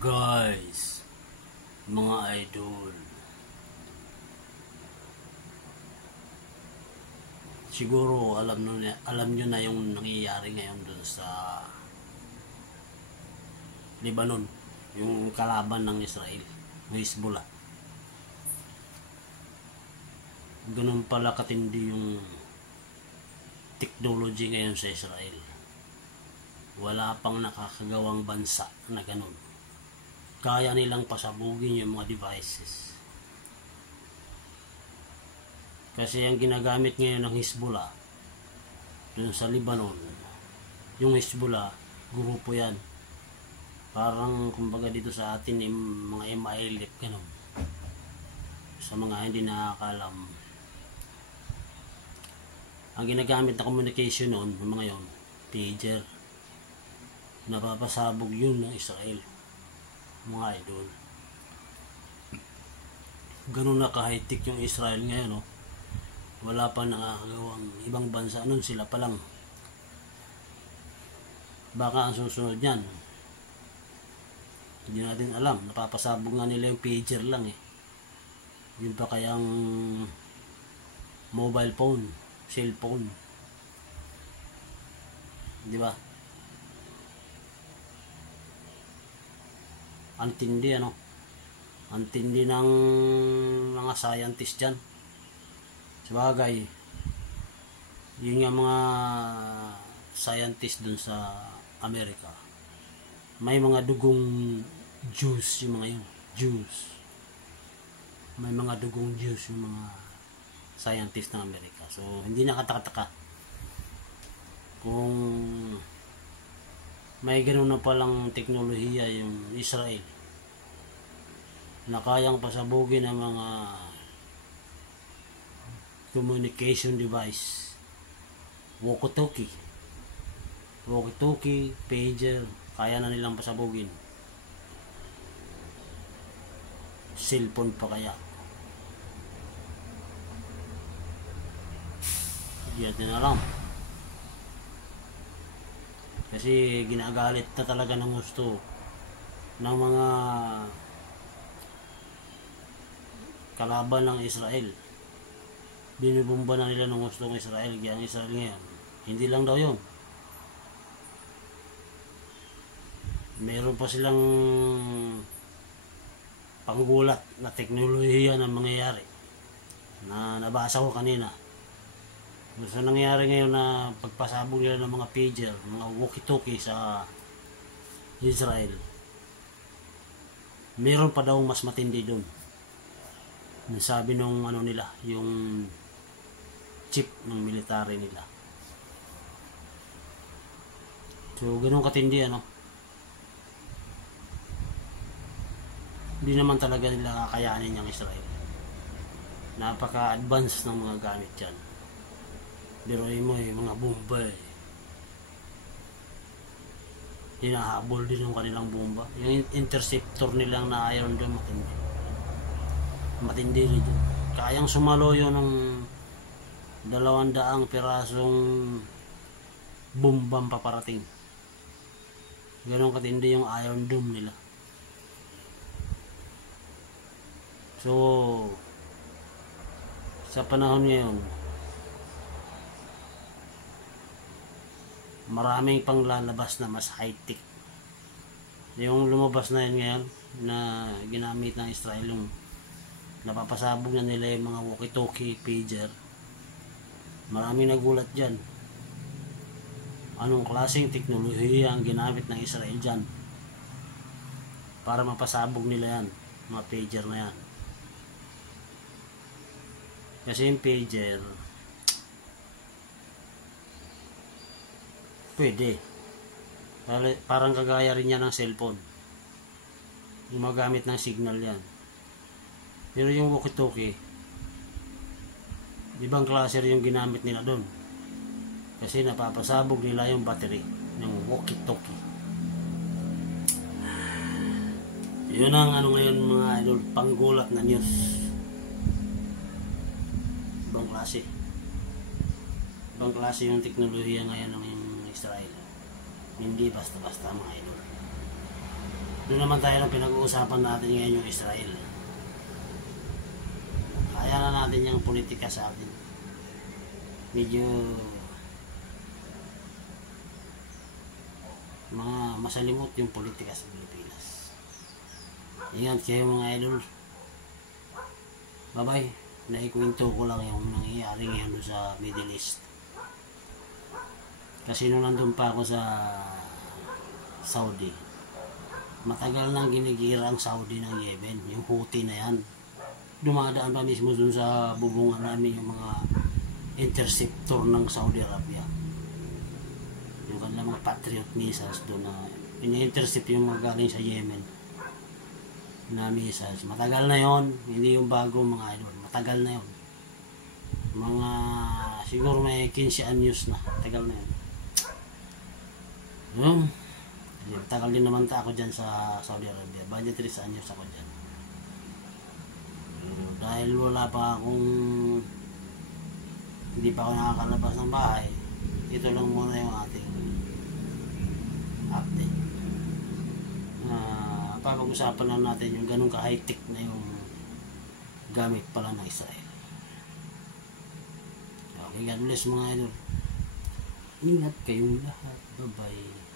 Guys, mga idol, siguro alam nyo na yung nangyayari ngayon dun sa Lebanon, yung kalaban ng Israel, ng Hezbollah. Ganun pala katindi yung technology ngayon sa Israel. Wala pang nakakagawang bansa na ganun. Kaya nilang pasabugin yung mga devices. Kasi ang ginagamit ngayon ng Hezbollah dun sa Lebanon, yung Hezbollah, grupo yan. Parang kumbaga dito sa atin mga MILF, ganun. Sa mga hindi nakakalam, ang ginagamit na communication noon, ng mga yon, pager. Napapasabog yun ng Israel, mga idol. Ganun na ka-high-tech yung Israel ngayon, no? Wala pa nakakagawang ibang bansa nun, sila pa lang. Baka ang susunod yan, hindi natin alam. Napapasabog nga nila yung pager lang eh. Yun pa kayang mobile phone, cellphone, di ba? Antindi ano, antindi ng mga scientist dyan. Sabagay, yun nga mga scientist dun sa Amerika, may mga dugong Jews yung mga yun, Jews. May mga dugong Jews yung mga scientist ng Amerika. So hindi nakataka-taka kung may ganoon na palang teknolohiya yung Israel na kayang pasabugin ng mga communication device, walkie-talkie, pager, kaya na nilang pasabugin. Cellphone pa kaya? Hindi natin alam. Kasi ginagalit na talaga ng gusto ng mga kalaban ng Israel. Binibomba na nila ng gusto ng Israel. Kaya ang Israel ngayon, hindi lang daw yun. Meron pa silang panggulat na teknolohiya na mangyayari na nabasa ko kanina. So nangyayari ngayon na pagpasabog nila ng mga pager, mga walkie-talkie sa Israel, meron pa daw mas matindi doon. Nasabi nung ano nila, yung chief ng military nila. So ganun katindi ano. Hindi naman talaga nila kakayanin yung Israel. Napaka-advance ng mga gamit dyan. Biruin mo mga bomba eh. Hinahabol din yung kanilang bomba. Yung interceptor nilang na Iron Dome, matindi. Matindi rin yun. Kayang sumaloyo ng 200 pirasong bombang paparating. Ganun katindi yung Iron Dome nila. So sa panahon ngayon, maraming pang lalabas na mas high-tech. Yung lumabas na yun ngayon na ginamit ng Israel, yung napapasabog na nila yung mga walkie-talkie, pager. Maraming nagulat dyan. Anong klaseng teknolohiya ang ginamit ng Israel dyan para mapasabog nila yan, mga pager na yan. Kasi yung pager, pwede. Parang kagaya rin yan ng cellphone. Gumagamit ng signal yan. Pero yung walkie-talkie, ibang klase rin yung ginamit nila doon. Kasi napapasabog nila yung battery ng walkie-talkie. Yun ang ano ngayon mga idol, panggulat na news. Ibang klase yung teknolohiya ngayon ng Israel. Hindi basta-basta mga idol. Doon naman tayo ng pinag-uusapan natin ngayon yung Israel. Kaya na natin yung politika sa atin. Medyo mga masalimot yung politika sa Pilipinas. Ingat kayo mga idol. Bye bye. Naikwento ko lang yung nangyayari ngayon sa Middle East. Kasi nung nandun pa ako sa Saudi, matagal nang ginigira ang Saudi ng Yemen, yung Houthi na yan. Dumadaan pa mismo dun sa bubungan namin yung mga interceptor ng Saudi Arabia. Yung kanilang mga Patriot missiles doon na ini-intercept yung mga galing sa Yemen na missiles. Matagal na yon, hindi yung bago mga idol. Matagal na yon. Mga siguro may 15 anyos na. Matagal na yon. Tagal din naman ako dyan sa Saudi Arabia. 23 anyos ako dyan. Dahil wala pa akong, hindi pa ako nakakalabas ng bahay, ito lang muna yung ating update. Papag-usapan lang natin yung ganun ka-high-tech na yung gamit pala ng Israel. Okay, God bless mga idol. Ingat kayong lahat. Bye-bye.